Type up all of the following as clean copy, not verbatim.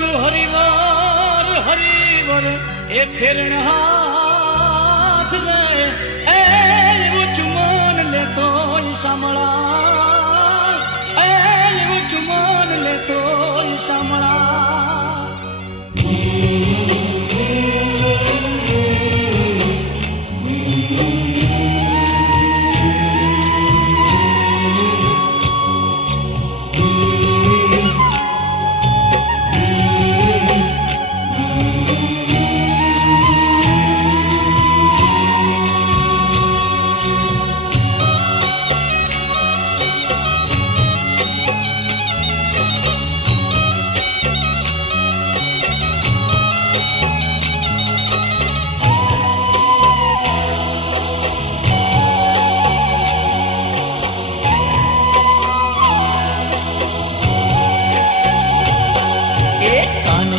तू हरिवर ए फिरण हाथ रे ए चुमान ले तो सामला ए चुमान ले तो सामला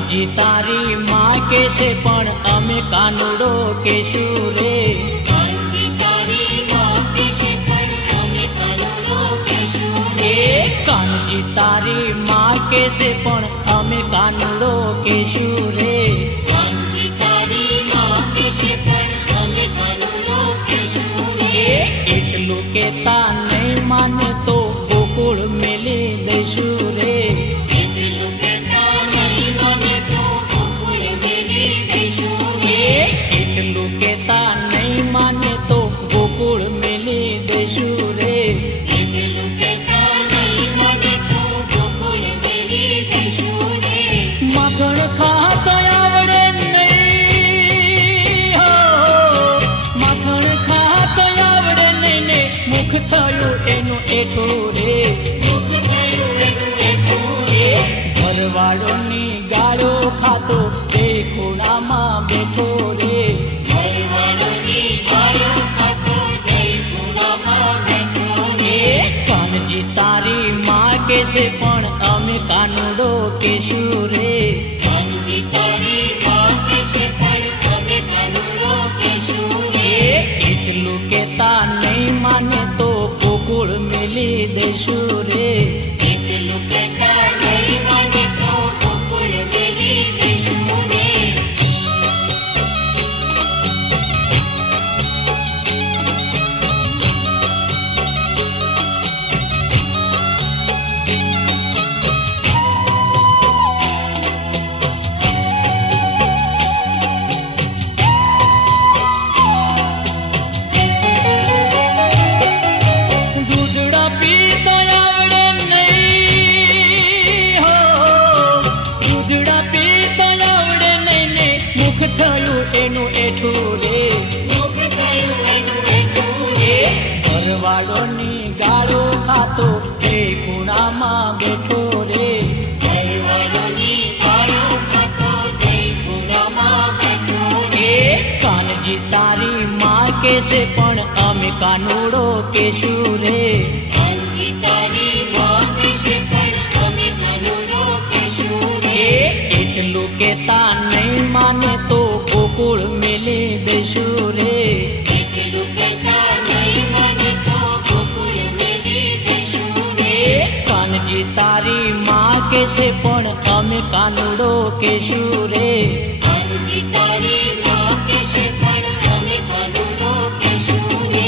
जी तारी माँ के से पण अमे कानुडो के शूरे कानजी तारी माँ के से पण अमे कानुडो के शूरे कानजी तारी माँ के से पण अमे कानुडो के शूरे कानजी तारी माँ के से पण अमे कानुडो के शूरे એટલું કેતા નહીં માને તો ગોકુળ મેલી દેશું રે ઘરવાળોની ગાળો ખાતો તે ખૂણામાં બેઠો રે ઘરવાળોની ગાળો ખાતો તે ખૂણામાં બેઠો રે કાનજી તારી માં કે છે પણ અમે કાનુડો કેશું રે કાનજી તારી માં કે છે પણ અમે કાનુડો કેશું રે એટલું કેતા નહીં માને તો ગોકુળ મેલી દેશું રે ઘરવાળોની ગાળો ખાતો તે ખૂણામાં બેઠો રે ઘરવાળોની ગાળો ખાતો તે ખૂણામાં બેઠો રે કાનજી તારી માં કે છે પણ અમે કાનુડો કેશું રે કાનજી તારી માં કે છે પણ અમે કાનુડો કેશું રે એટલું કેતા નહીં માને તો ગોકુળ મેલી દેશું રે તારી માં કે છે પણ અમે કાનુડો કેશું રે કાનજી તારી માં કે છે પણ અમે કાનુડો કેશું રે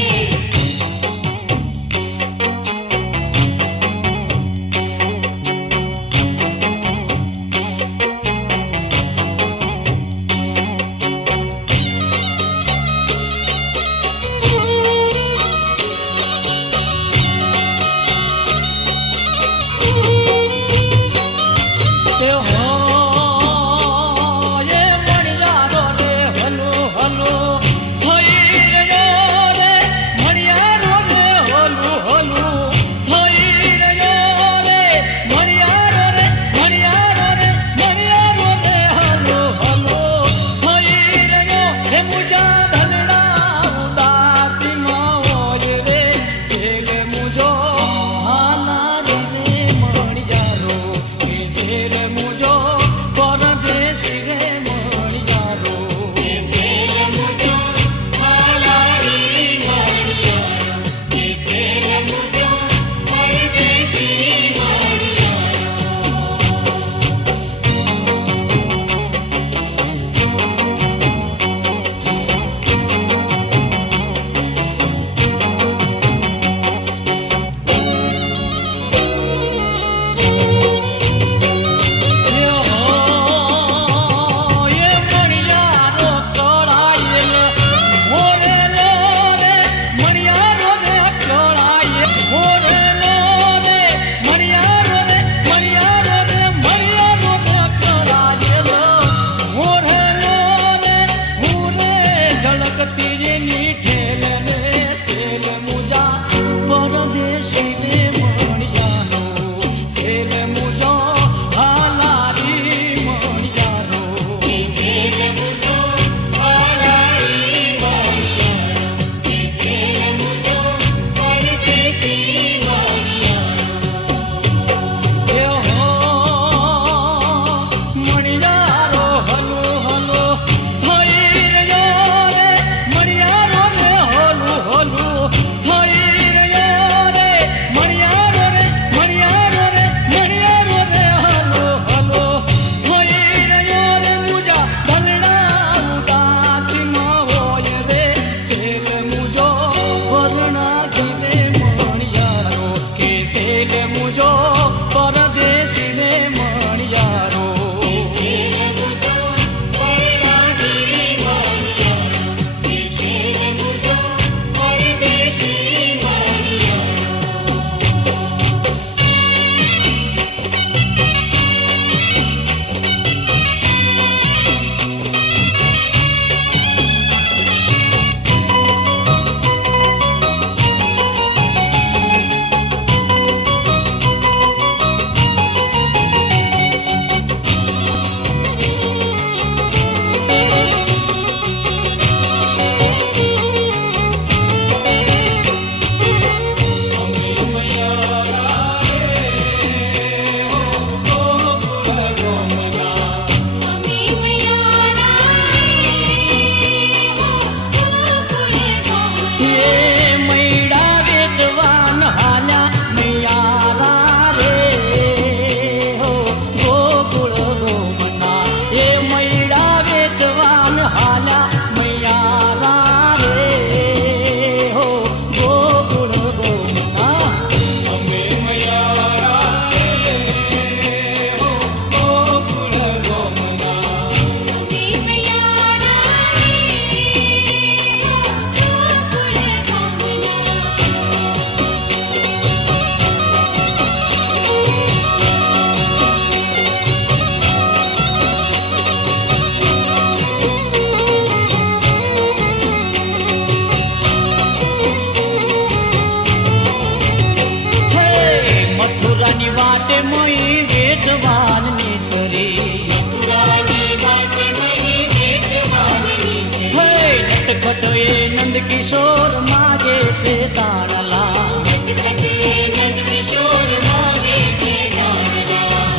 खट ये नंद किशोर मागे से दानला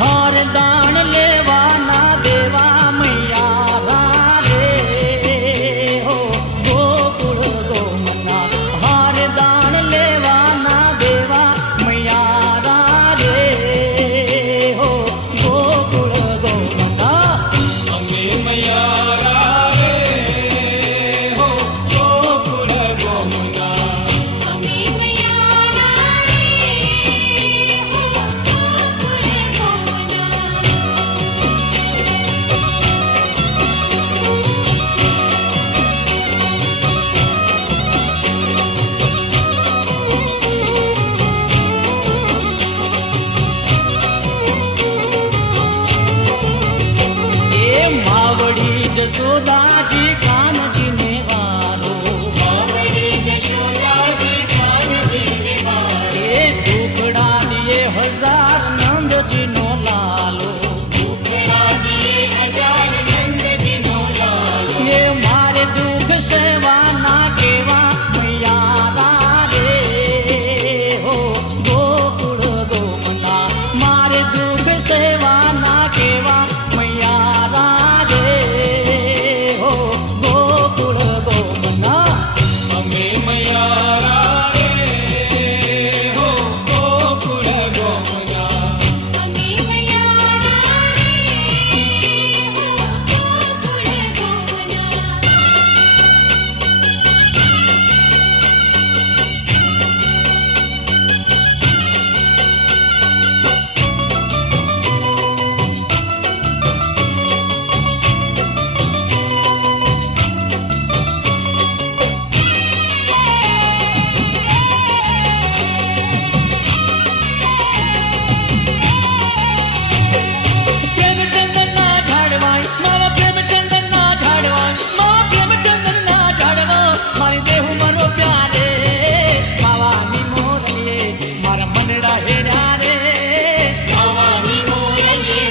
हार दान लेवा ना देवा मैया रे हो गोकुल गोमना हार दान लेवा ना देवा मैया रे हो गोकुल गोमना अमे मैया रे हो गोकुल गोमना जसोदाजी कानजी ने वारो ये दुखड़ा दिए हजार नंद जी नो लालो ये मारे दुख सेवा ना केवा मैया रे हो गोकुल गोमना मारे दुख सेवा ना केवा मैया रे हो गोकुल गोमना अमे मैया रे हो गोकुल गोमना प्रेमचंदना झाड़वाई मावा प्रेमचंदना झाड़वाई मावा प्रेमचंदना झाड़वा मारी देहु मरो प्यारे मावानी मोरलिए मारा मनड़ा हेरा रे मावानी मोरलिए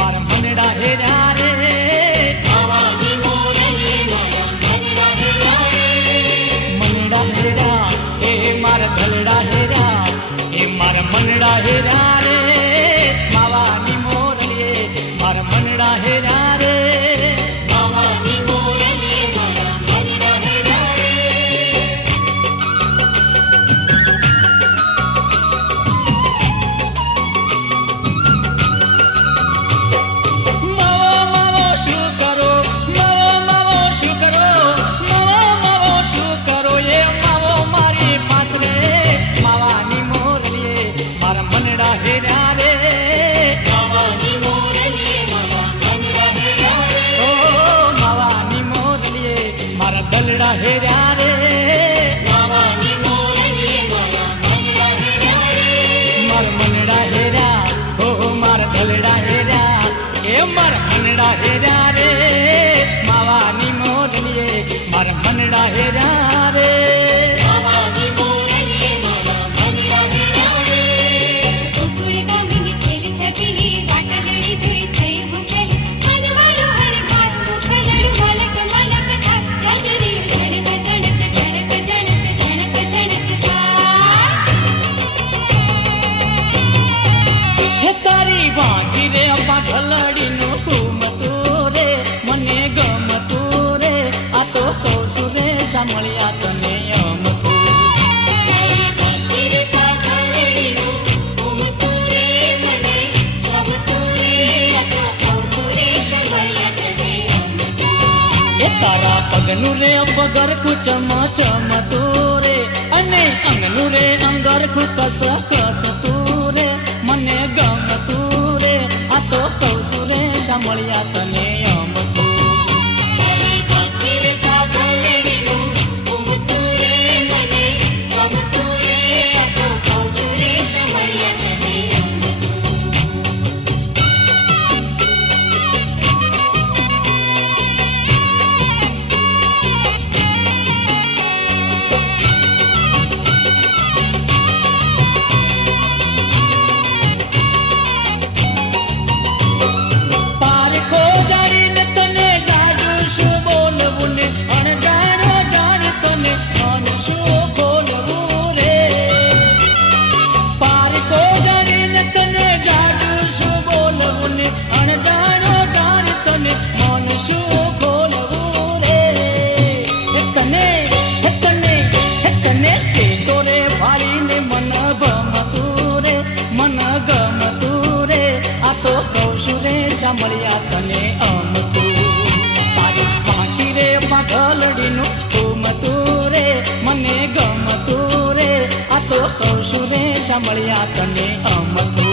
मारा मनड़ा हेरा रे मनड़ा हेरा ए मारा धलड़ा हेरा ए मारा मनड़ा हेरा रे मावानी मोरलिए मारा मनड़ा हेरा रे माવો શું કરો માવો શું કરો માવો શું કરો એ માવો મારી પાછરે માવાની મોરલીએ મારા મનડા હેરા રે ઓ માવાની મોરલીએ મારા દલડા હેરા રે મારા મનડા હેરા ઓ મારા દલડા હેરા એ મારા મનડા હેરા રે માવાની મોરલીએ મારા મનડા હેરા રે હે તારી વાંકી રે અપ્પા ઘલડીનું ઘૂમતું રે મને ગમતું રે આ તો કહું છું રે સાંભળ્યા તને અમતું એ તારા પગનું રે પગરખું ચમચમતું રે અને અંગનું રે અંગરખું કસકસતું રે મને ગમતું રે આ તો કહું છું રે સાંભળ્યા તને અમતું પારખો મળ્યા તને અમતું તારી પાટી રે પાઘલડીનું ઠુમતું રે મને ગમતું રે આ તો કહું છું રે સાંભળ્યા તને અમતું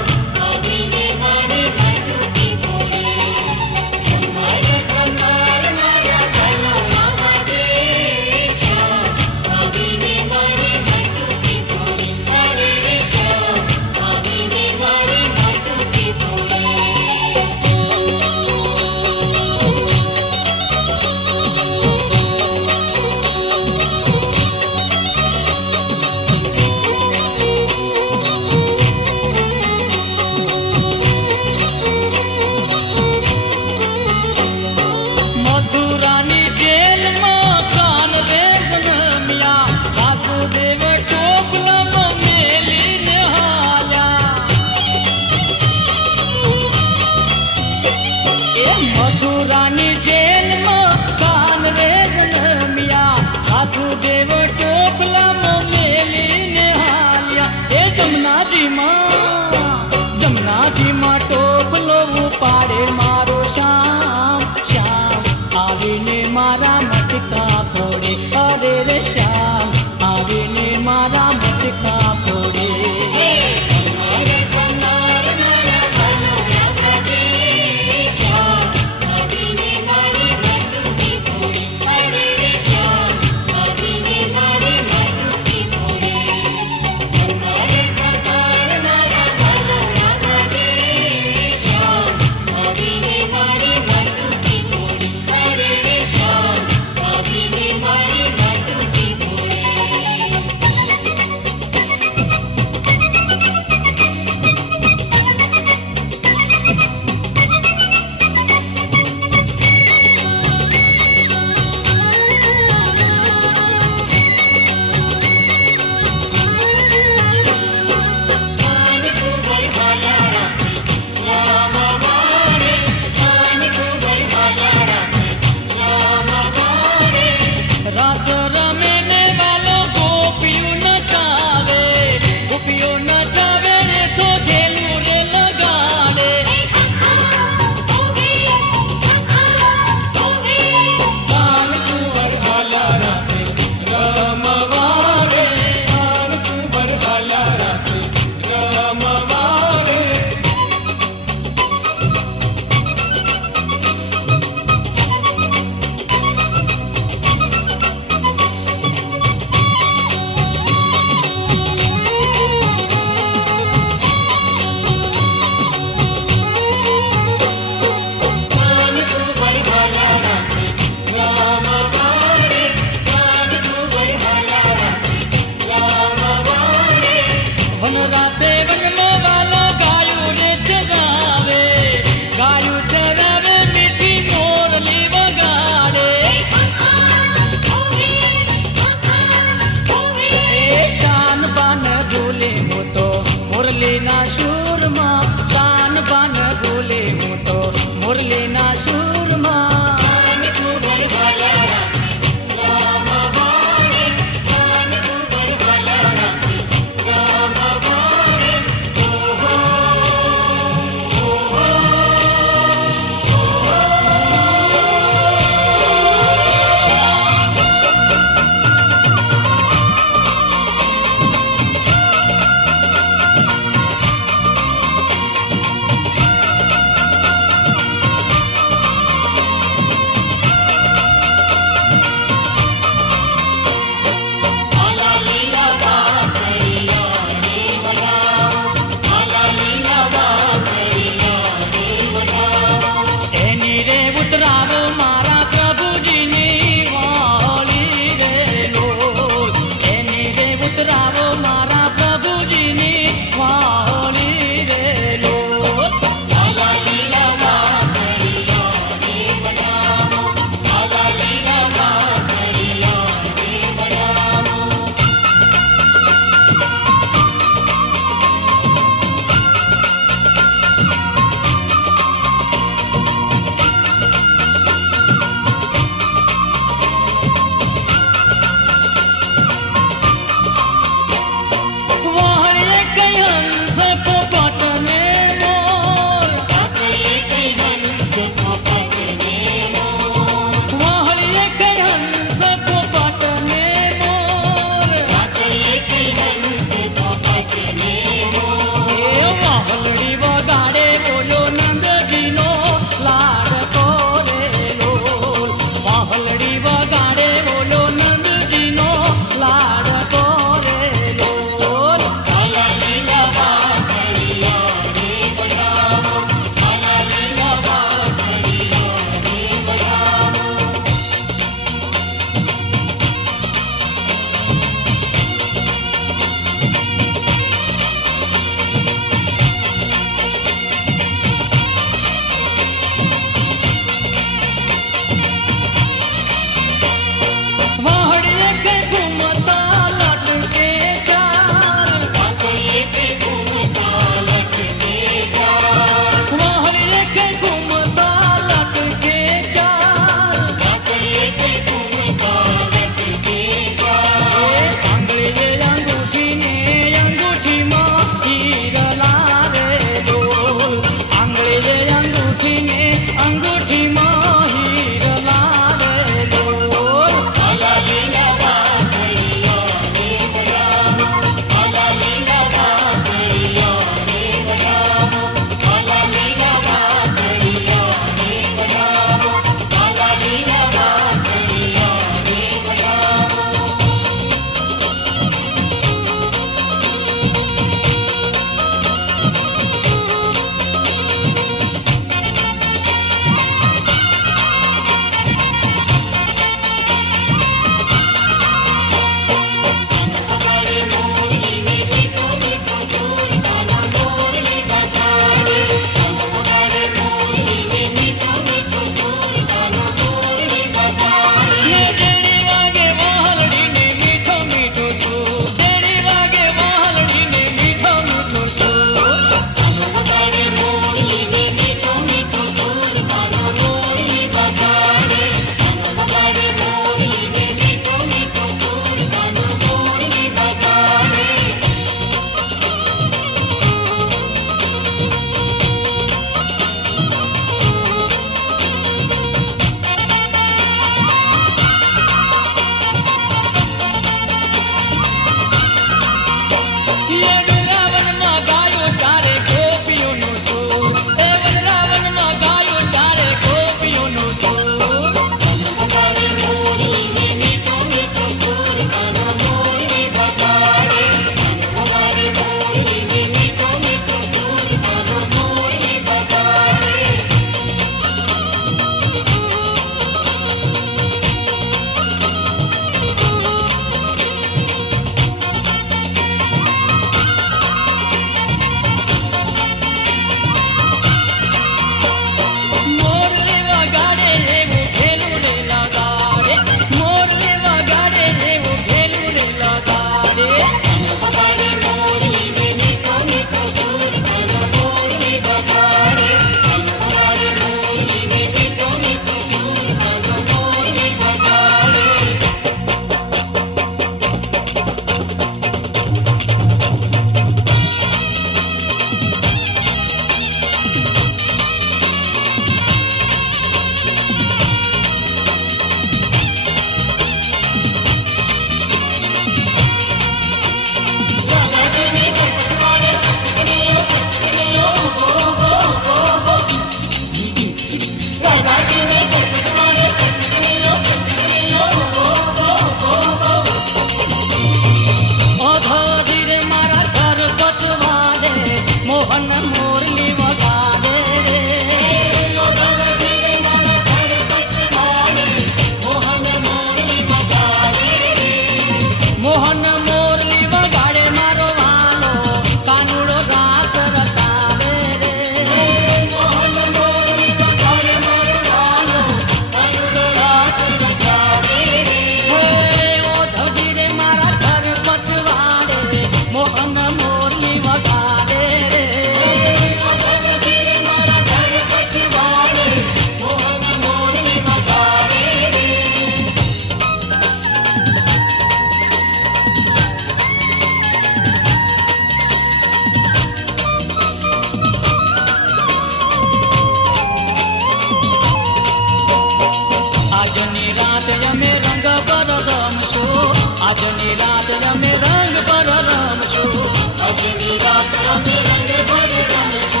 આજની રાત રમે રંગ પર રમશું, આજની રાત રમે રંગ પર રમશું.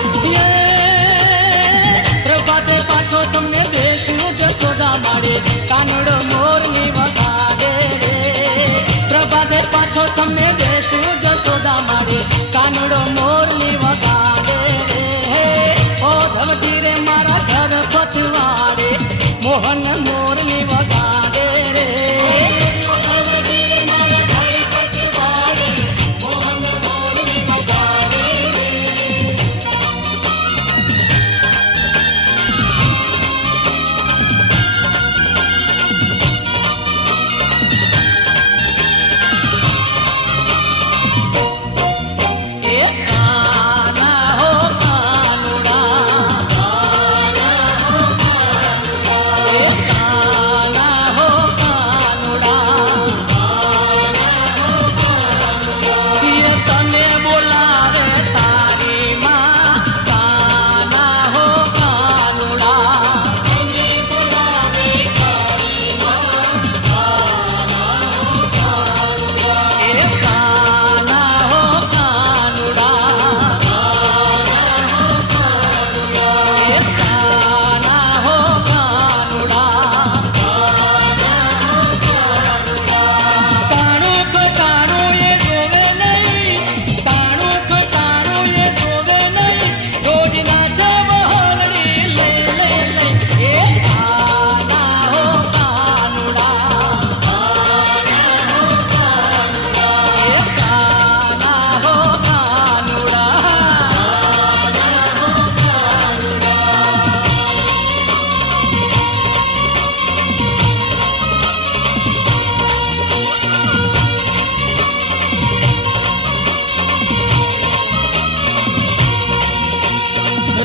પ્રભાતે પાછો તમને બેસ્યું જશોદા માડે, કાનડો મોરની વગાડે રે. પ્રભાતે પાછો તમને બેસ્યું જશોદા માડે, કાનડો મોરની વગાડે રે. ઓ ધવતી રે મારા ઘર પછવાડે, મોહન મોરની વગાડે રે.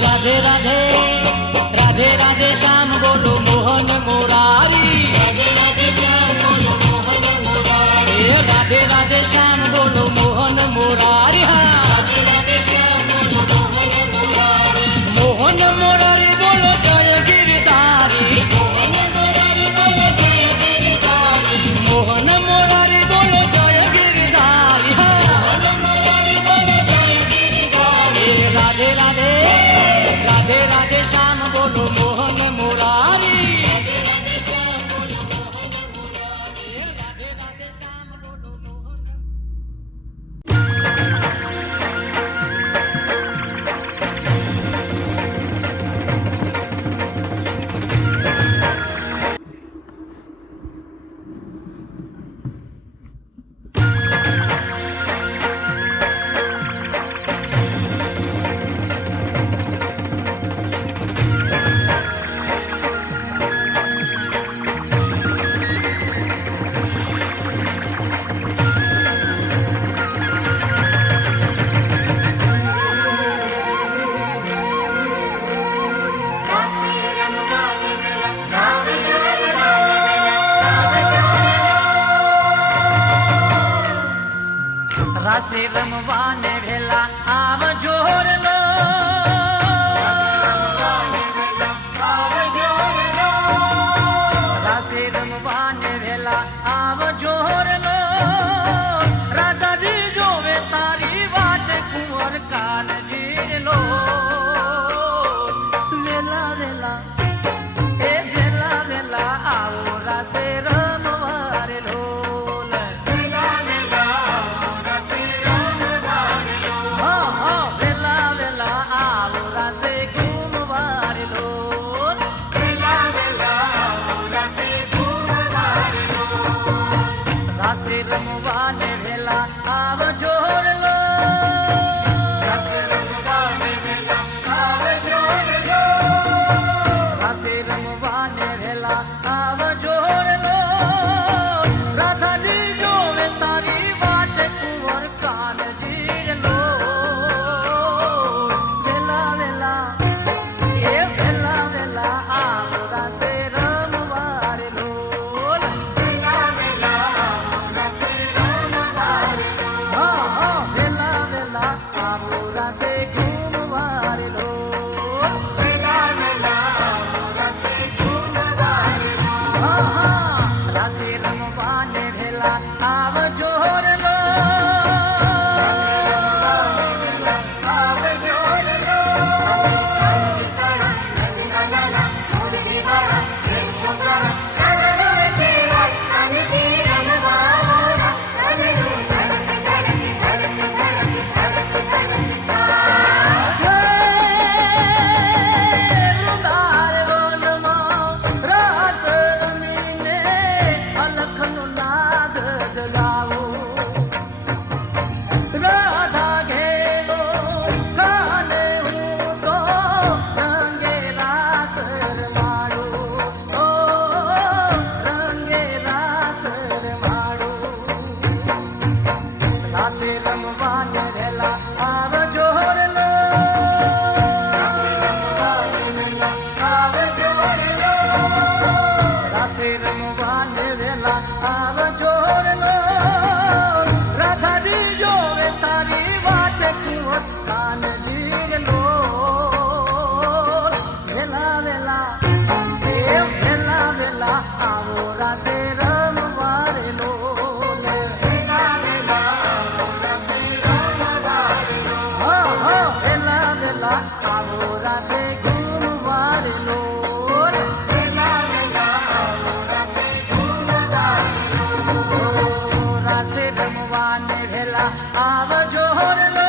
राधे राधे राधे राधे श्याम बोलो मोहन मुरारी, राधे राधे श्याम बोलो मोहन मुरारी, राधे राधे श्याम बोलो मोहन मुरारी. राधे राधे श्याम बोलो मोहन मुरारी, मोहन मुरारी बोलो जय गिरधारी, मोहन मुरारी बोलो जय गिरधारी, मोहन मुरारी बोलो जय गिरधारी, मोहन मुरारी बोलो जय गिरधारी. राधे राधे राधे राधे श्याम बोलो मोहन मुरारी, राधे राधे श्याम बोलो मोहन मुरारी, राधे राधे श्याम बोलो मोहन. રાસે રમવાને વેલા આવ જોર લો, આવો રાસે ઘૂમવાર લો રાસે રમવાને વેલા આવજો લો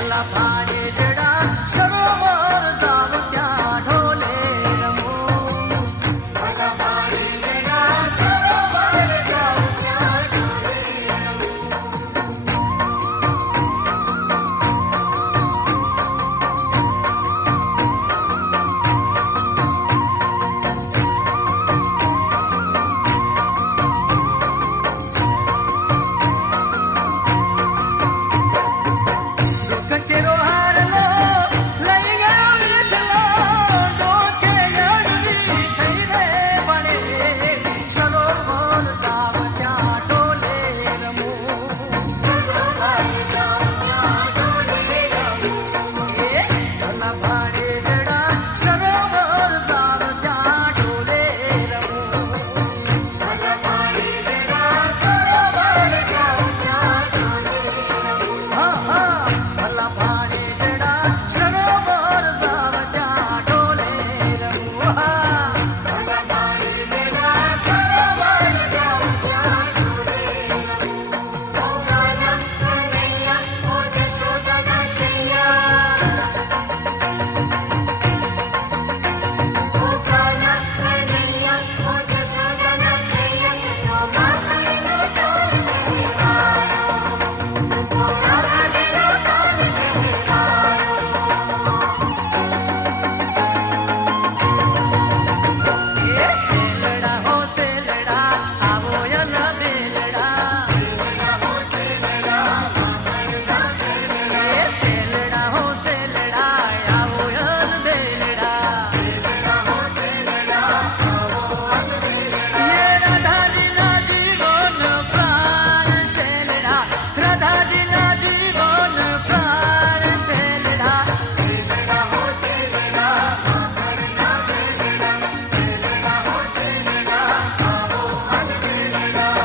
ભલા ભાઈ જડા સરોવર જાવ ત્યાં ઢોલે રમો ભલા ભાઈ જડા સરોવર જાવ ત્યાં ઢોલે કચરો હારલો લઈ ગયો લીધલો ડોકે યડવી થઈને પડે સરોવર જાવ ત્યાં ઢોલે રમો સરોવર જાવ ત્યાં ઢોલે રમો ભલા ભાઈ જડા સરોવર જાવ ત્યાં ઢોલે રમો ભલા ભાઈ જડા સરોવર જાવ ત્યાં ઢોલે હા હા ભલા ભાઈ જડા સરોવર જાવ ત્યાં ઢોલે રમો હા ભલા ભાઈ જડા સરોવર જાવ ત્યાં ઢોલે રમો ગાલમ કનૈયા ઓ જશોદા છૈયા ઓ ગાલમ કનૈયા ઓ જશોદા છૈયા તો મામલો તોર સેલડા હો સેલડા આવો યન બેલડા સેલડા હો સેલડા સેલડા હો સેલડા આવો યન બેલડા સેલડા હો સેલડા આવો યન બેલડા યે રાધાજીના જીવન પ્રાણ સેલડા રાધાજીના જીવન પ્રાણ સેલડા સેલડા હો સેલડા સેલડા હો સેલડા આવો યન બેલડા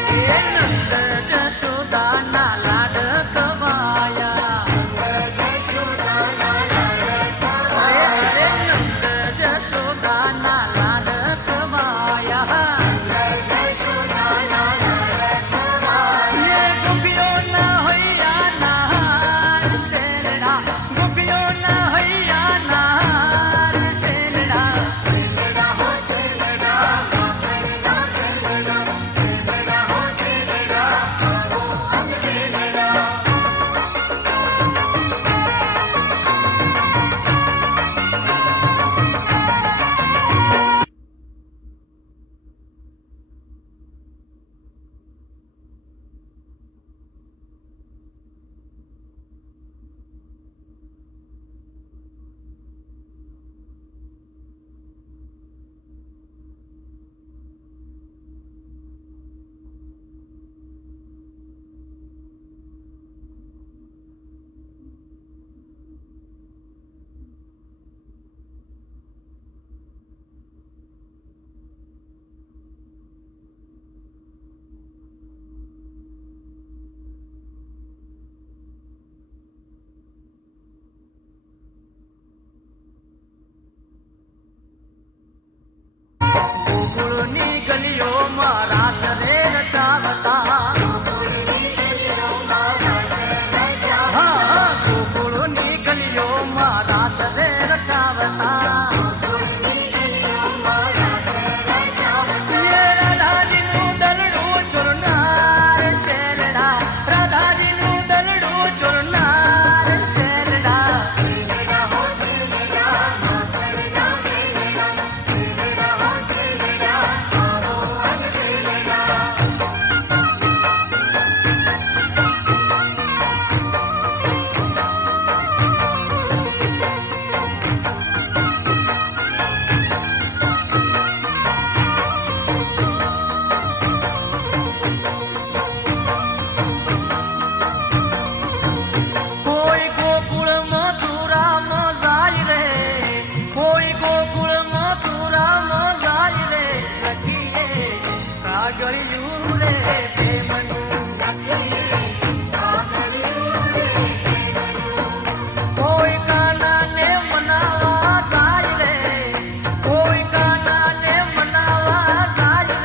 નંદ જશોદાના લાડ કવાયા નંદ જશોદાના લાડ કવાયા નંદ જશોદાના લાડ કવાયા નંદ જશોદાના લાડ કવાયા યે ગોપીઓના હૈયાના હાર શેરડા ગોપીઓના હૈયાના હાર શેરડા શેરડા હો શેરડા શેરડા શેરડા હો શેરડા આવો શેરડા ગોકુળની ગલીઓમાં રાસ રે રચાવતા હા ગોકુળની ગલીઓમાં રાસ રે રચાવતા યે રાધાજીનું દલડું ચોરનાર શેરડા રાધાજીનું દલડું ચોરનાર શેરડા શેરડા હો શેરડા શેરડા હો શેરડા આવો શેરડા કોઈ ગોકુળ મથુરામાં જાય રે કોઈ ગોકુળ મથુરામાં જાય રે લખીએ કાગળિયું રે પ્રેમનું લખીએ કાગળિયું રે પ્રેમનું કોઈ કાનાને મનાવા જાય રે કોઈ કાનાને મનાવા જાય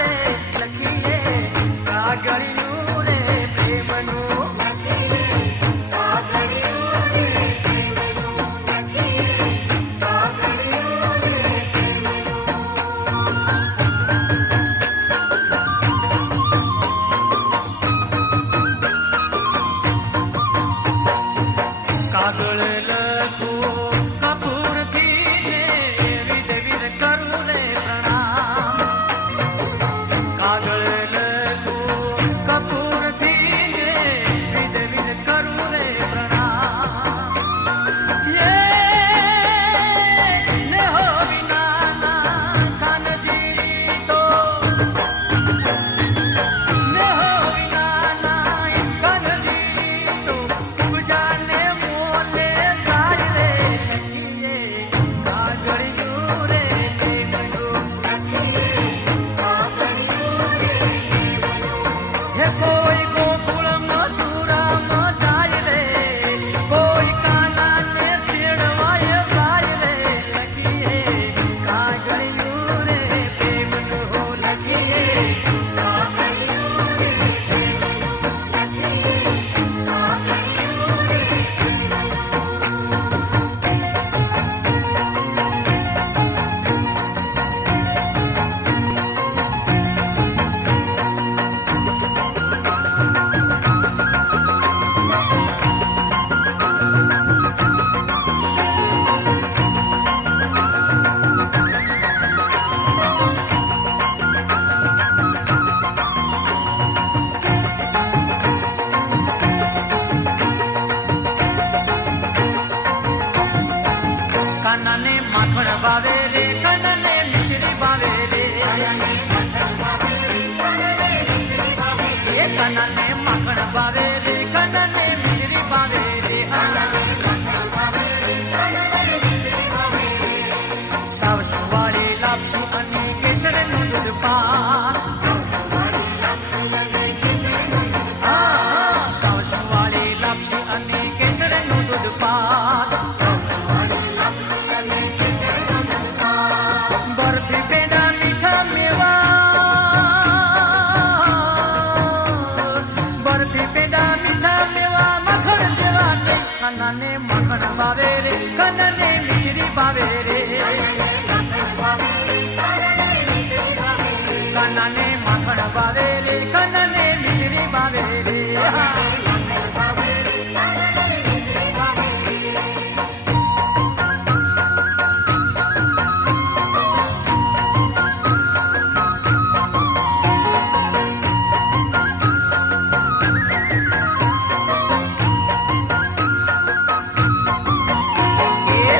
કનને માખણ ભાવે રે કનને મીઠડી ભાવે રે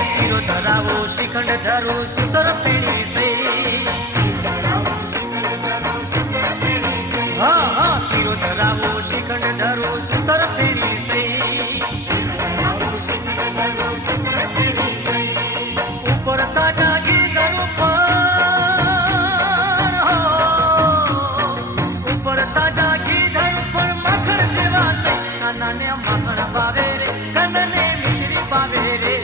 શીરો ધરાવો શ્રીખંડ ધરો સુતર પેણી સે હા હા શીરો ધરાવો શ્રીખંડ ધરો સુતર પેણી સે ઉપર તાજા ઘી ધરો પણ ઉપર તાજા ઘી ધરો પણ માખણ જેવા લે કાનાને માખણ ભાવે રે કનને મીઠડી ભાવે રે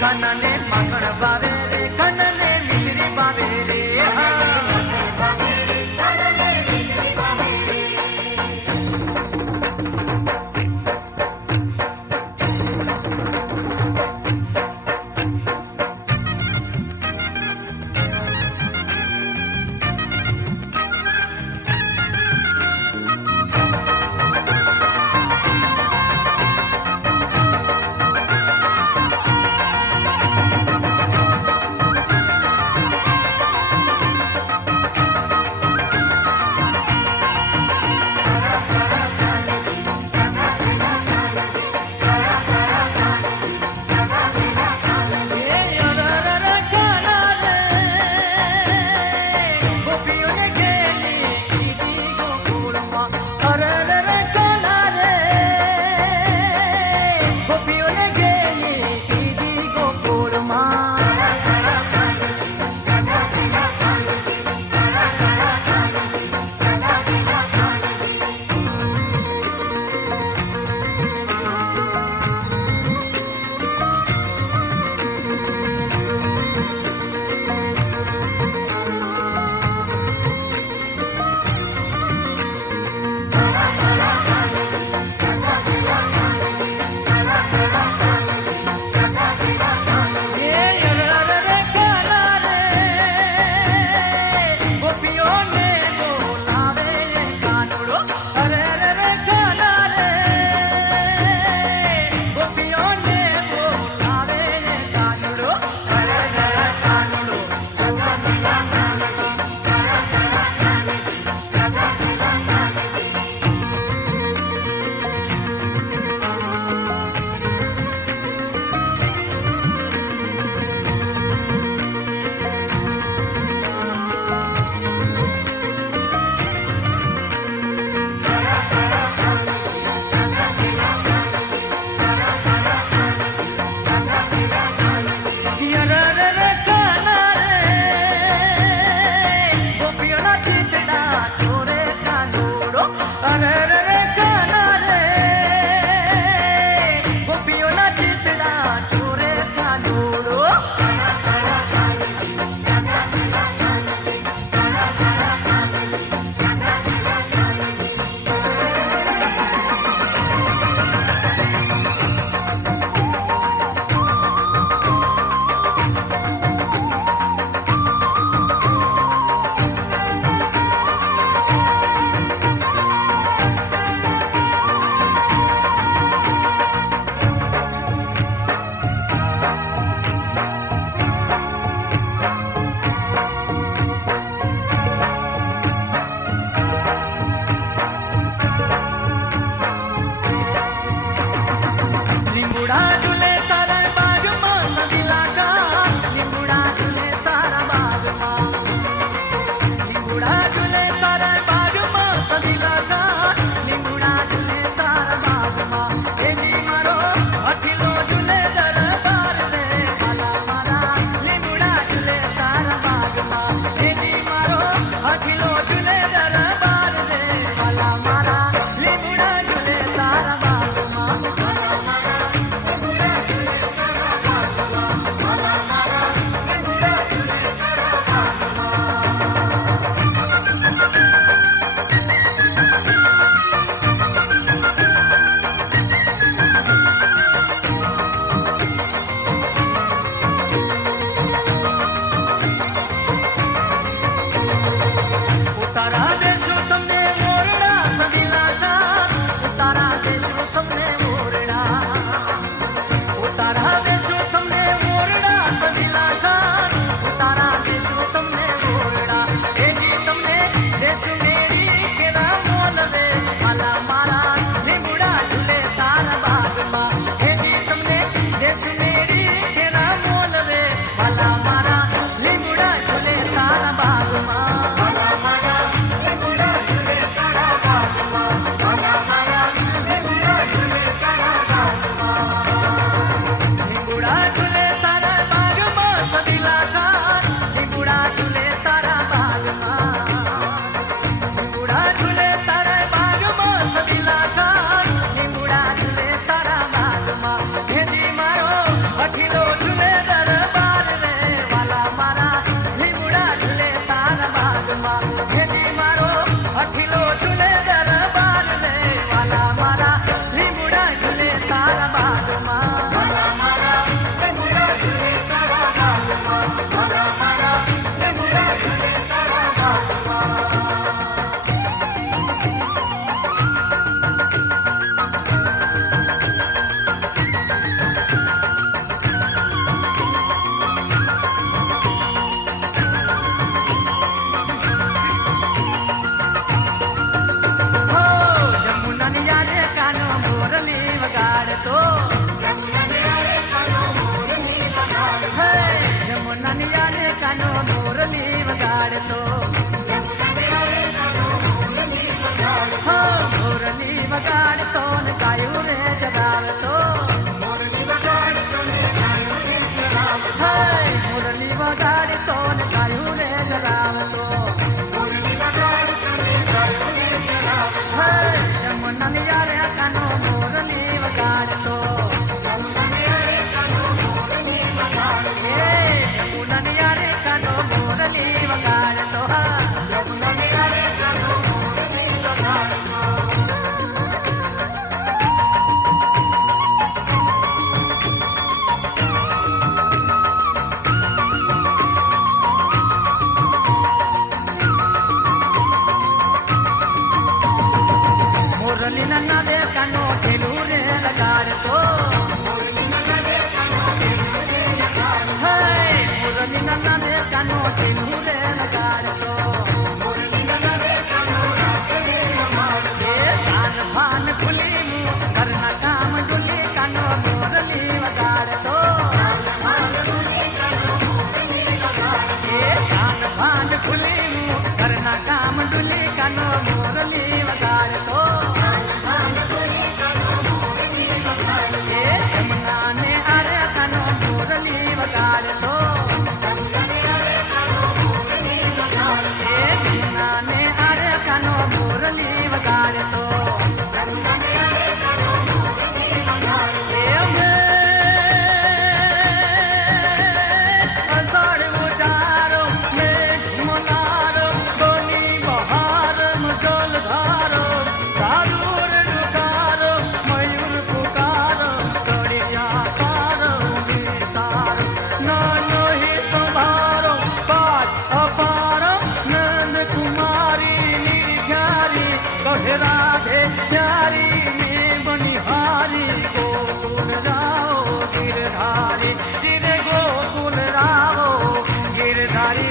કનને માખણ ભાવે રે કનને મીઠડી ભાવે રે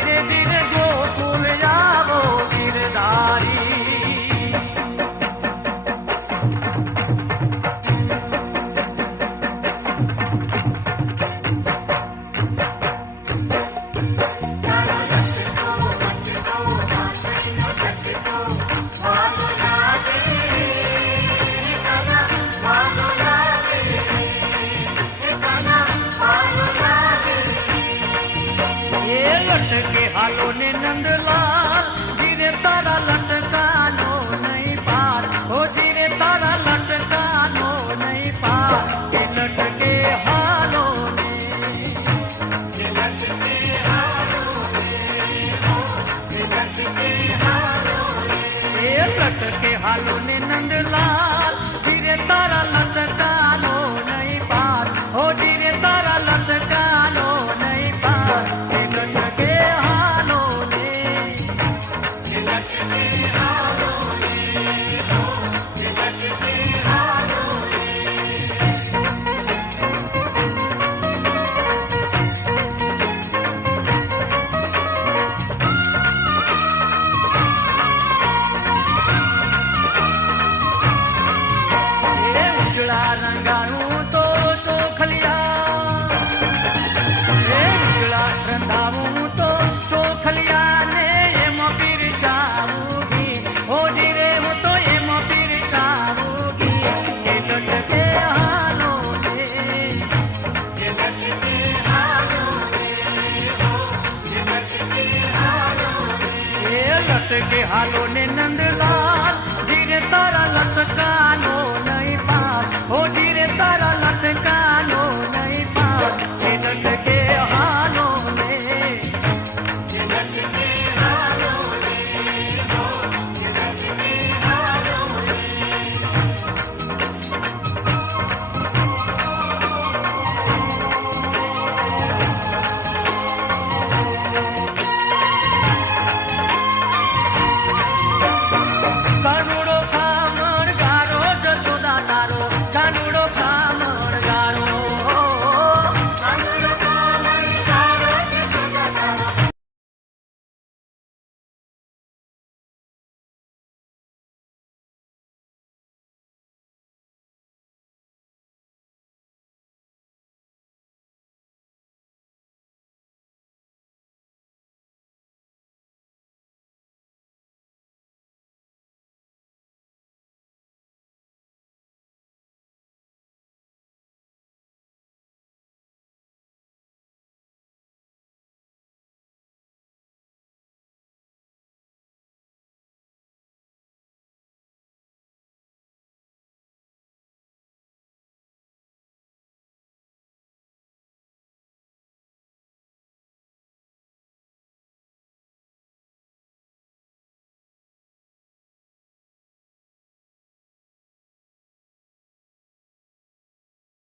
धीरे धीरे गोकुल जावो गिरधारी लटके हालो ने नंदलाल धीरे तारा लटकानो नहीं पार हो धीरे तारा लटकानो नहीं पार के लटके हालो ने के लटके हालो ने हो के लटके हालो ने ये लटके हालो ने नंदलाल धीरे तारा लटकानो नहीं पार हो धीरे तारा लटकानो नहीं पार के लटके हालो ने के लटके हालो ने हो के लटके हालो ये उजड़ा रंगाणू तो चोखलिया ये उजड़ा रंगाणू तो चोखलिया ने ये मोपीर चावूगी हो जीरे हो तो ये मोपीर चावूगी ये लटके हालो ने ये लटके हालो ने हो ये लटके हालो ने ये लटके हालो ने नंदलाल जीरे तारा लटकानो नहीं पार हो जीरे तारा लटकानो नहीं पार ये लटके हालो ने ये लटके